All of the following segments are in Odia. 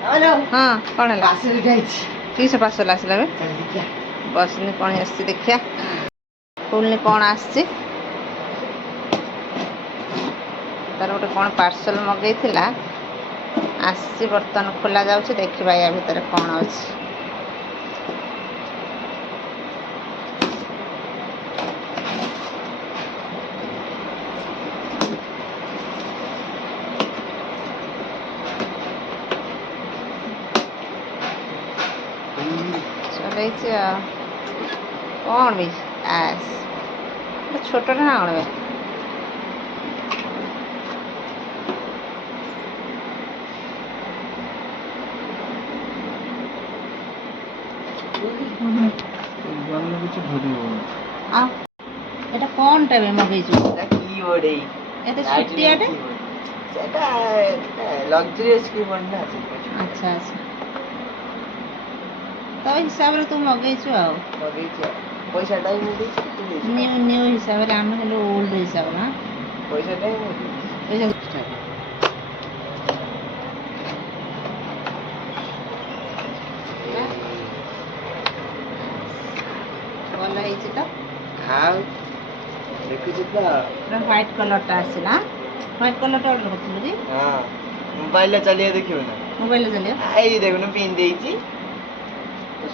हाँ कौन है ठीक से पार्सल आसला बसनी कौन आस देखिया खोलनी कौन आसची तार गोटे कौन पार्सल मगई थिला आसची बर्तन खोला जाउछि देखिबा या भितर कौन अछि चलैछि कौन भी आस छोटा ना कौन बे এটা কোনটা বে মগাইছো এটা কিবোর্ড এই এটা ছুটিয়াটা সেটা লক্সারিয়াস কিবোর্ড না আচ্ছা আচ্ছা তো হিসাବରେ ତୁ ମଗେଇଛୁ ଆଉ ପଇସାଟା ହିଁ ମୁଁ ଦେଇଛି ନିଉ ହିସାବରେ ଆମେ ହେଲେ ଓଲ୍ଡ ହିସାବ ନା ପଇସାଟା ହିଁ ମୁଁ ଦେଇଛି ପଇସା ଭଲ ହେଇଛି ତ ଆଉ ଦେଖୁଛୁ ତ ହ୍ୱାଇଟ୍ କଲର୍ଟା ଆସିଲା ହ୍ୱାଇଟ୍ କଲର୍ଟା ଅର୍ଡର କରିଥିଲୁ କି ହଁ ମୋବାଇଲରେ ଚାଲିବା ଦେଖିବୁ ନା ମୋବାଇଲରେ ଚାଲିବ ଏଇ ଦେଖୁନୁ ପିନ୍ ଦେଇଛି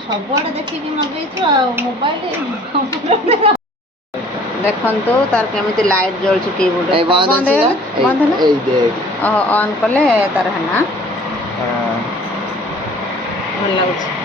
ସବୁଆଡ଼େ ଦେଖିକି ମଗେଇଛୁ ଆଉ ମୋବାଇଲ ଦେଖନ୍ତୁ ତାର କେମିତି ଲାଇଟ୍ ଜଳୁଛି କିବୋର୍ଡ ବନ୍ଦ ହେଲା ଏଇ ଦେଖ ଅନ୍ କଲେ ତାର ହେଲା ଭଲ ଲାଗୁଛି